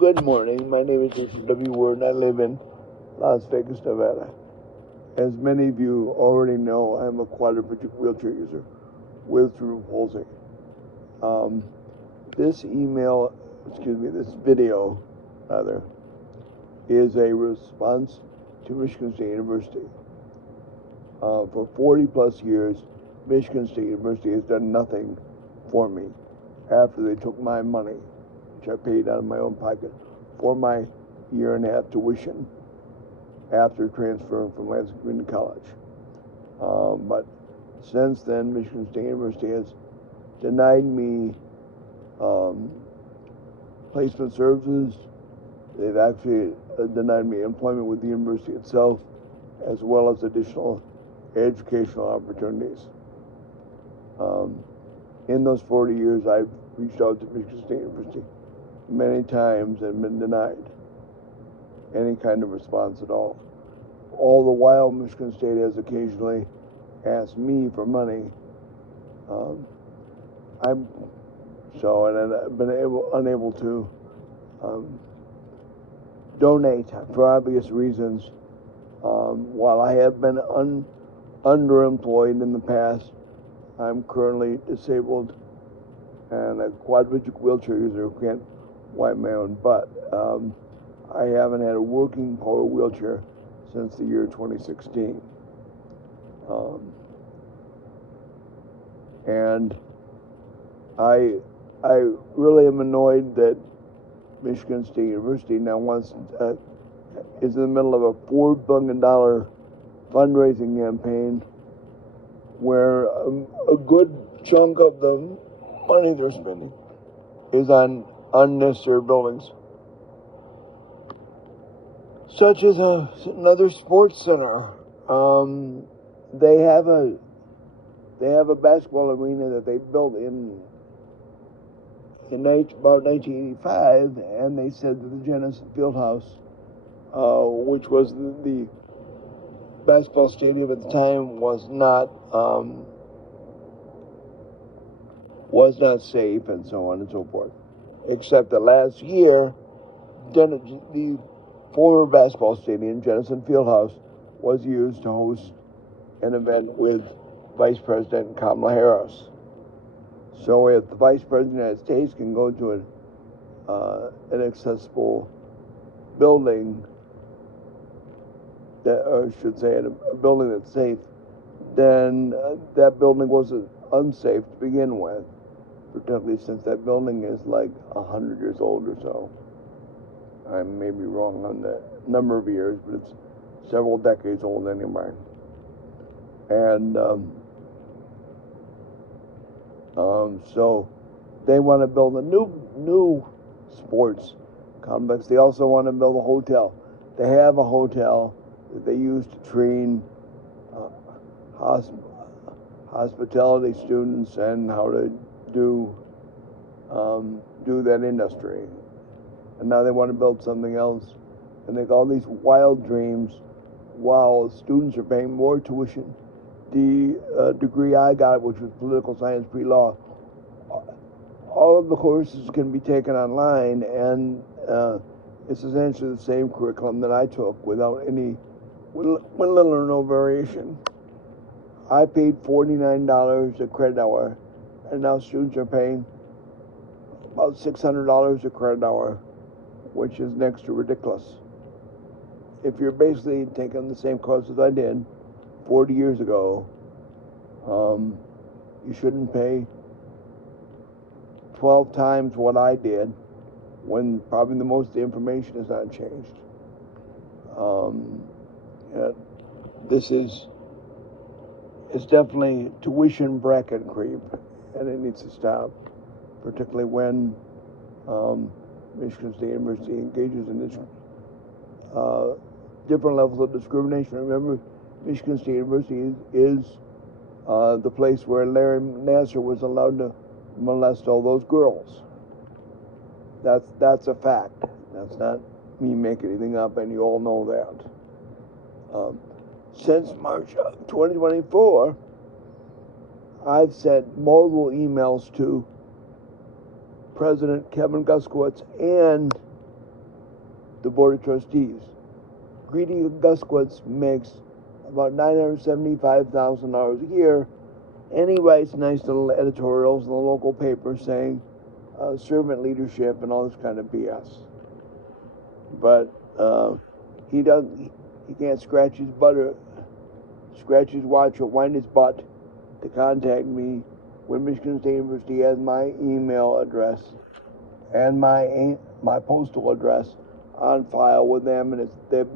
Good morning. My name is Jason W. Ward, and I live in Las Vegas, Nevada. As many of you already know, I'm a quadriplegic wheelchair user with cerebral palsy. This video, rather, is a response to Michigan State University. For 40 plus years, Michigan State University has done nothing for me after they took my money, which I paid out of my own pocket, for my year-and-a-half tuition after transferring from Lansing Community College. But since then, Michigan State University has denied me placement services. They've actually denied me employment with the university itself, as well as additional educational opportunities. In those 40 years, I've reached out to Michigan State University many times and been denied any kind of response at all. All the while, Michigan State has occasionally asked me for money. I've been unable to donate for obvious reasons. While I have been underemployed in the past, I'm currently disabled and a quadriplegic wheelchair user who can't wipe my own butt. I haven't had a working power wheelchair since the year 2016. And I really am annoyed that Michigan State University now is in the middle of a $4 billion fundraising campaign where a good chunk of the money they're spending is on unnecessary buildings, such as another sports center. They have a basketball arena that they built in about 1985, and they said that the Genesis Fieldhouse, which was the basketball stadium at the time, was not safe, and so on and so forth. Except that last year, the former basketball stadium, Genesis Fieldhouse, was used to host an event with Vice President Kamala Harris. So if the Vice President of the United States can go to an accessible building, a building that's safe, then that building wasn't unsafe to begin with, particularly since that building is like 100 years old or so. I may be wrong on the number of years, but it's several decades old anyway. And so they want to build a new sports complex. They also want to build a hotel. They have a hotel that they use to train hospitality students and how to do that industry. And now they want to build something else, and they got all these wild dreams while students are paying more tuition. The degree I got, which was political science pre-law, all of the courses can be taken online, and it's essentially the same curriculum that I took with little or no variation. I paid $49 a credit hour, and now students are paying about $600 a credit hour, which is next to ridiculous. If you're basically taking the same courses I did 40 years ago, you shouldn't pay 12 times what I did, when probably the most of the information has not changed. It's definitely tuition bracket creep, and it needs to stop, particularly when Michigan State University engages in this different levels of discrimination. Remember, Michigan State University is the place where Larry Nassar was allowed to molest all those girls. That's a fact. That's not me making anything up, and you all know that. Since March of 2024, I've sent multiple emails to President Kevin Guskiewicz and the Board of Trustees. Greedy Guskowitz makes about $975,000 a year, and he writes nice little editorials in the local paper saying servant leadership and all this kind of BS. But he can't scratch his watch or wind his butt to contact me when Michigan State University has my email address and my postal address on file with them, and the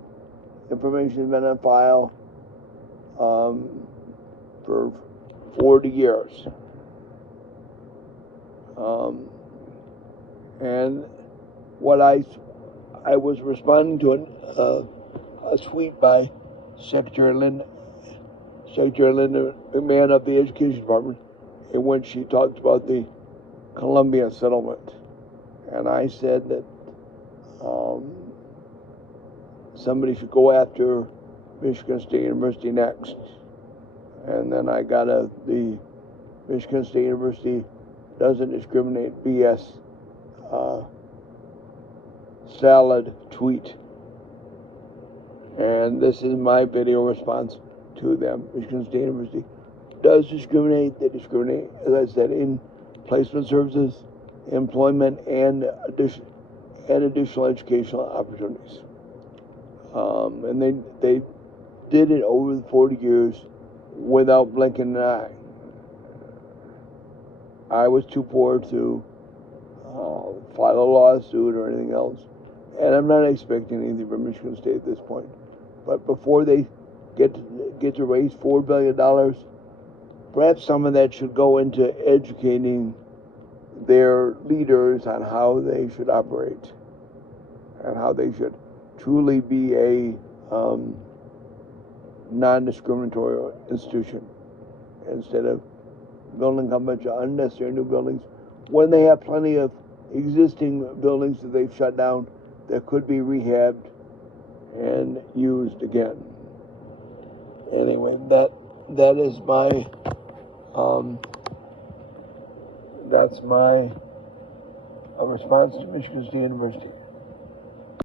information has been on file for 40 years. And what I was responding to a tweet by Secretary Linda McMahon of the Education Department, in which she talked about the Columbia settlement. And I said that somebody should go after Michigan State University next. And then I got the Michigan State University doesn't discriminate BS salad tweet. And this is my video response to them. Michigan State University does discriminate. They discriminate, as I said, in placement services, employment, and additional educational opportunities. And they did it over the 40 years without blinking an eye. I was too poor to file a lawsuit or anything else, and I'm not expecting anything from Michigan State at this point. But before they get to raise $4 billion, perhaps some of that should go into educating their leaders on how they should operate and how they should truly be a non-discriminatory institution, instead of building a bunch of unnecessary new buildings when they have plenty of existing buildings that they've shut down that could be rehabbed and used again. Anyway, that is my that's my response to Michigan State University.